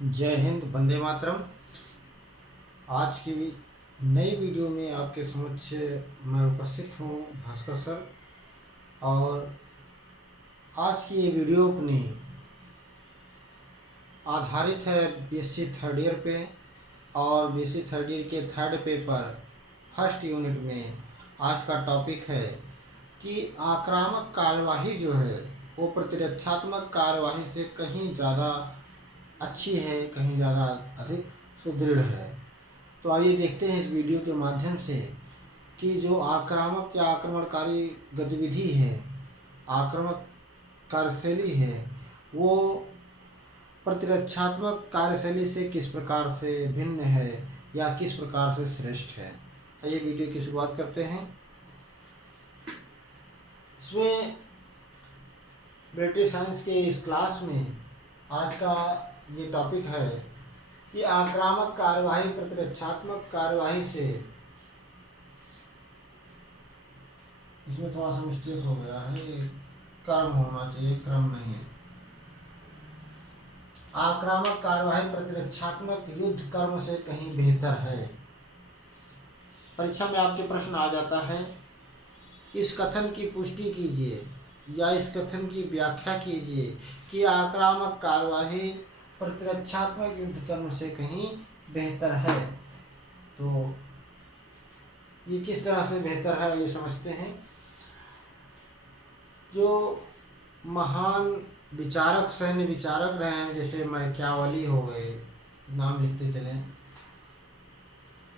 जय हिंद, वंदे मातरम। आज की नई वीडियो में आपके समक्ष मैं उपस्थित हूँ भास्कर सर। और आज की ये वीडियो अपनी आधारित है बीएससी थर्ड ईयर पे। और बीएससी थर्ड ईयर के थर्ड पेपर फर्स्ट यूनिट में आज का टॉपिक है कि आक्रामक कार्यवाही जो है वो प्रतिरक्षात्मक कार्यवाही से कहीं ज़्यादा अच्छी है, कहीं ज़्यादा अधिक सुदृढ़ है। तो आइए देखते हैं इस वीडियो के माध्यम से कि जो आक्रामक या आक्रमणकारी गतिविधि है, आक्रामक कार्यशैली है, वो प्रतिरक्षात्मक कार्यशैली से किस प्रकार से भिन्न है या किस प्रकार से श्रेष्ठ है। आइए वीडियो की शुरुआत करते हैं। इसमें ब्रिटिश साइंस के इस क्लास में आज का ये टॉपिक है कि आक्रामक कार्यवाही प्रतिरक्षात्मक कार्यवाही से, इसमें थोड़ा सा मिस्टेक हो गया है, ये क्रम होना चाहिए, क्रम नहीं है। आक्रामक कार्यवाही प्रतिरक्षात्मक युद्ध कर्म से कहीं बेहतर है। परीक्षा में आपके प्रश्न आ जाता है, इस कथन की पुष्टि कीजिए या इस कथन की व्याख्या कीजिए कि आक्रामक कार्यवाही प्रतिरक्षात्मक युद्ध कर्म से कहीं बेहतर है। तो ये किस तरह से बेहतर है ये समझते हैं। जो महान विचारक, सैन्य विचारक रहे हैं, जैसे मैकियावली हो गए, नाम लिखते चले,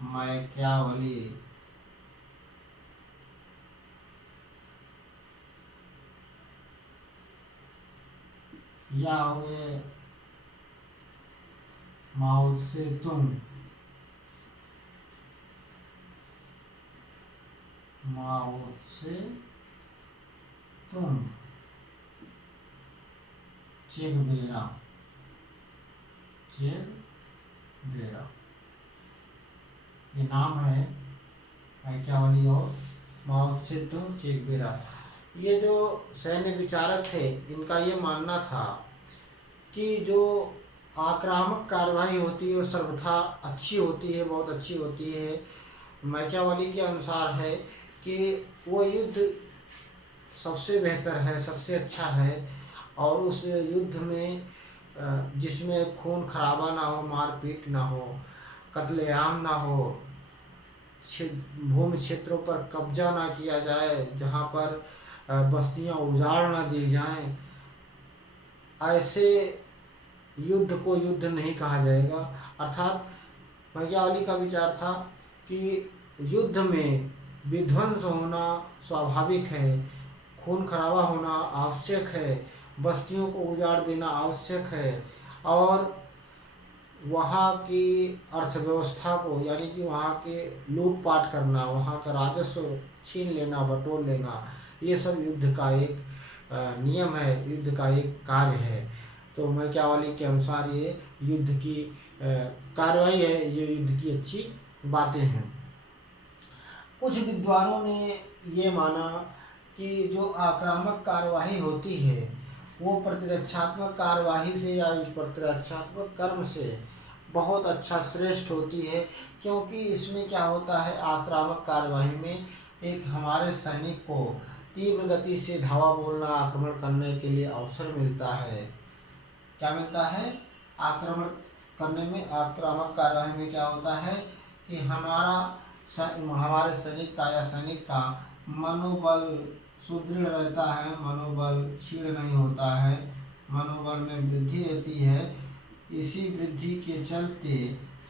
मैकियावली, या हो गए माओ त्से-तुंग, माओ त्से-तुंग, चे गुवेरा, ये नाम है मैकियावली और माओ त्से-तुंग, चे गुवेरा। ये जो सैन्य विचारक थे, इनका ये मानना था कि जो आक्रामक कार्यवाही होती है वो सर्वथा अच्छी होती है, बहुत अच्छी होती है। मैकियावली के अनुसार है कि वो युद्ध सबसे बेहतर है, सबसे अच्छा है। और उस युद्ध में जिसमें खून खराबा ना हो, मारपीट ना हो, कत्लेआम ना हो, भूमि क्षेत्रों पर कब्जा ना किया जाए, जहाँ पर बस्तियां उजाड़ ना दी जाएं, ऐसे युद्ध को युद्ध नहीं कहा जाएगा। अर्थात मैकियावली का विचार था कि युद्ध में विध्वंस होना स्वाभाविक है, खून खराबा होना आवश्यक है, बस्तियों को उजाड़ देना आवश्यक है, और वहाँ की अर्थव्यवस्था को, यानी कि वहाँ के लूटपाट करना, वहाँ का राजस्व छीन लेना, बटोर लेना, ये सब युद्ध का एक नियम है, युद्ध का एक कार्य है। तो मैकियावली के अनुसार ये युद्ध की कार्रवाई है, ये युद्ध की अच्छी बातें हैं। कुछ विद्वानों ने ये माना कि जो आक्रामक कार्यवाही होती है वो प्रतिरक्षात्मक कार्यवाही से या प्रतिरक्षात्मक कर्म से बहुत अच्छा, श्रेष्ठ होती है। क्योंकि इसमें क्या होता है, आक्रामक कार्यवाही में एक हमारे सैनिक को तीव्र गति से धावा बोलना, आक्रमण करने के लिए अवसर मिलता है। क्या मिलता है? आक्रमण करने में, आक्रामक कार्यवाही में क्या होता है कि हमारे सैनिक का या सैनिक का मनोबल सुदृढ़ रहता है, मनोबल क्षीण नहीं होता है, मनोबल में वृद्धि रहती है। इसी वृद्धि के चलते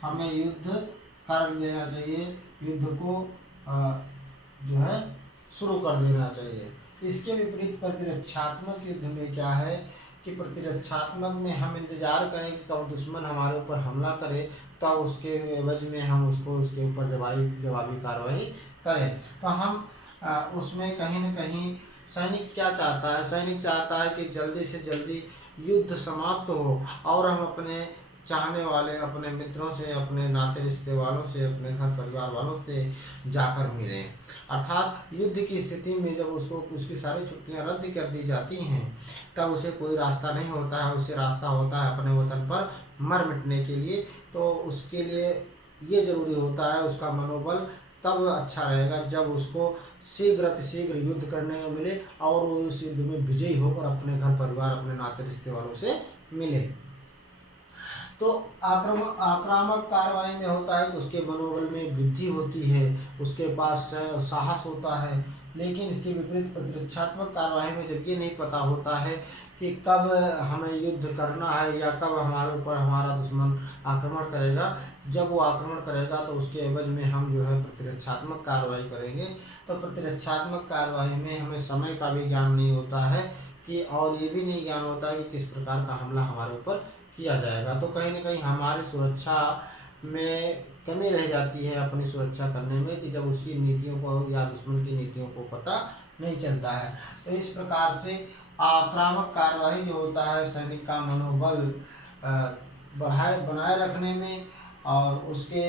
हमें युद्ध कर देना चाहिए, युद्ध को जो है शुरू कर देना चाहिए। इसके विपरीत प्रतिरक्षात्मक युद्ध में क्या है कि प्रतिरक्षात्मक में हम इंतजार करें कि कब दुश्मन हमारे ऊपर हमला करे, तब उसके एवज में हम उसके ऊपर जवाबी कार्रवाई करें। तो हम उसमें कहीं न कहीं सैनिक क्या चाहता है, सैनिक चाहता है कि जल्दी से जल्दी युद्ध समाप्त हो और हम अपने चाहने वाले, अपने मित्रों से, अपने नाते रिश्ते वालों से, अपने घर परिवार वालों से जाकर मिलें। अर्थात युद्ध की स्थिति में जब उसकी सारी छुट्टियां रद्द कर दी जाती हैं, तब उसे कोई रास्ता नहीं होता है, उसे रास्ता होता है अपने वतन पर मर मिटने के लिए। तो उसके लिए ये ज़रूरी होता है, उसका मनोबल तब अच्छा रहेगा जब उसको शीघ्र अतिशीघ्र युद्ध करने को मिले और वो उस युद्ध में विजयी होकर अपने घर परिवार, अपने नाते रिश्ते वालों से मिले। तो आक्रामक कार्रवाई में होता है कि उसके मनोबल में वृद्धि होती है, उसके पास साहस होता है। लेकिन इसके विपरीत प्रतिरक्षात्मक कार्रवाई में जब ये नहीं पता होता है कि कब हमें युद्ध करना है या कब हमारे ऊपर हमारा दुश्मन आक्रमण करेगा, जब वो आक्रमण करेगा तो उसके एवज में हम जो है प्रतिरक्षात्मक कार्रवाई करेंगे। तो प्रतिरक्षात्मक कार्रवाई में हमें समय का भी ज्ञान नहीं होता है कि, और ये भी नहीं ज्ञान होता है कि किस प्रकार का हमला हमारे ऊपर किया जाएगा। तो कहीं ना कहीं हमारी सुरक्षा में कमी रह जाती है, अपनी सुरक्षा करने में, कि जब उसकी नीतियों को या दुश्मन की नीतियों को पता नहीं चलता है। तो इस प्रकार से आक्रामक कार्यवाही जो होता है सैनिक का मनोबल बनाए रखने में और उसके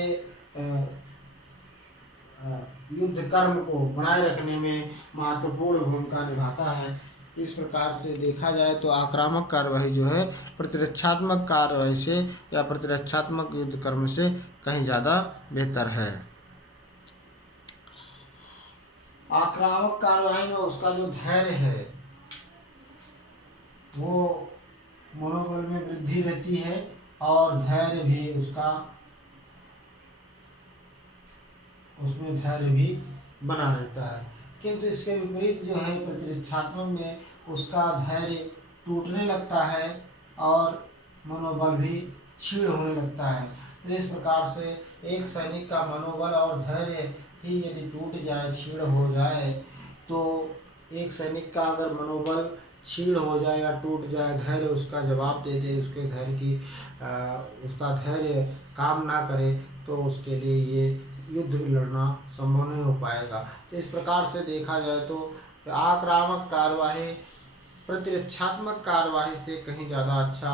युद्ध कर्म को बनाए रखने में महत्वपूर्ण भूमिका निभाता है। इस प्रकार से देखा जाए तो आक्रामक कार्यवाही जो है प्रतिरक्षात्मक कार्यवाही से या प्रतिरक्षात्मक युद्ध कर्म से कहीं ज़्यादा बेहतर है। आक्रामक कार्यवाही में उसका जो धैर्य है वो मनोबल में वृद्धि रहती है और धैर्य भी उसमें धैर्य भी बना रहता है। किंतु इसके विपरीत जो है प्रतिरक्षात्मक में उसका धैर्य टूटने लगता है और मनोबल भी क्षीण होने लगता है। तो इस प्रकार से एक सैनिक का मनोबल और धैर्य ही यदि टूट जाए, क्षीण हो जाए, तो एक सैनिक का अगर मनोबल क्षीण हो जाए या टूट जाए, धैर्य उसका जवाब दे दे, उसका धैर्य काम ना करे, तो उसके लिए ये युद्ध लड़ना संभव नहीं हो पाएगा। तो इस प्रकार से देखा जाए तो आक्रामक कार्यवाही प्रतिरक्षात्मक कार्यवाही से कहीं ज़्यादा अच्छा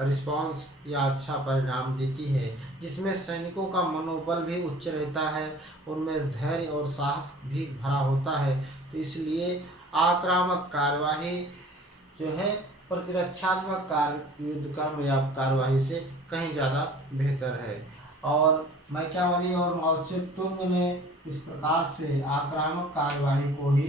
रिस्पांस या अच्छा परिणाम देती है, जिसमें सैनिकों का मनोबल भी उच्च रहता है, उनमें धैर्य और साहस भी भरा होता है। तो इसलिए आक्रामक कार्यवाही जो है प्रतिरक्षात्मक युद्ध कर्म या कार्यवाही से कहीं ज़्यादा बेहतर है। और मैकियावेली और माओ त्से तुंग ने इस प्रकार से आक्रामक कार्यवाही को ही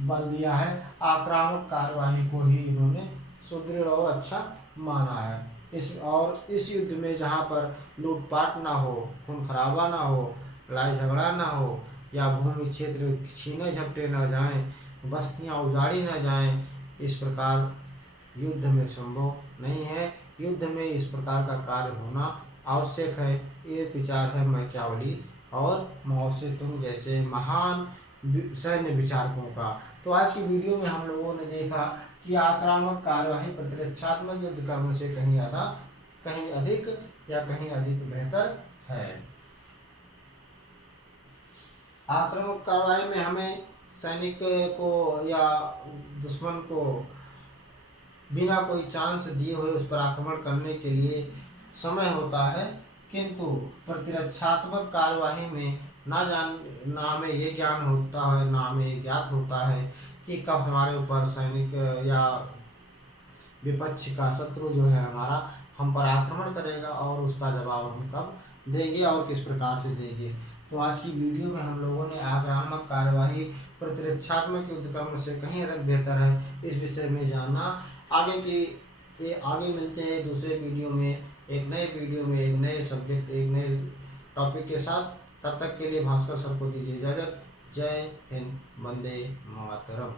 बल दिया है, आक्रामक कार्यवाही को ही इन्होंने सुदृढ़ और अच्छा माना है। इस युद्ध में जहाँ पर लूटपाट ना हो, खून खराबा ना हो, लड़ाई झगड़ा ना हो या भूमि क्षेत्र छीने झपटे ना जाएं, बस्तियाँ उजाड़ी ना जाएं, इस प्रकार युद्ध में संभव नहीं है। युद्ध में इस प्रकार का कार्य होना आवश्यक है। ये विचार है मैकियावेली और माओ त्से तुंग जैसे महान सैन्य विचारकों का। तो आज की वीडियो में हम लोगों ने देखा कि आक्रामक कार्यवाही प्रतिरक्षात्मक युद्ध कर्म से कहीं अधिक बेहतर है। आक्रामक कार्यवाही में हमें सैनिक को या दुश्मन को बिना कोई चांस दिए हुए उस पर आक्रमण करने के लिए समय होता है, किंतु प्रतिरक्षात्मक कार्यवाही में ना हमें ये ज्ञान होता है, ना हमें ये ज्ञात होता है कि कब हमारे ऊपर सैनिक या विपक्ष का शत्रु जो है हमारा हम पर आक्रमण करेगा और उसका जवाब हम कब देंगे और किस प्रकार से देंगे। तो आज की वीडियो में हम लोगों ने आक्रामक कार्यवाही प्रतिरक्षात्मक युद्ध कर्म से कहीं अधिक बेहतर है इस विषय में जाना। आगे मिलते हैं दूसरे वीडियो में, एक नए वीडियो में, एक नए सब्जेक्ट, एक नए टॉपिक के साथ। तब तक के लिए भास्कर सर को दीजिए इजाज़त। जय हिंद, वंदे मातरम।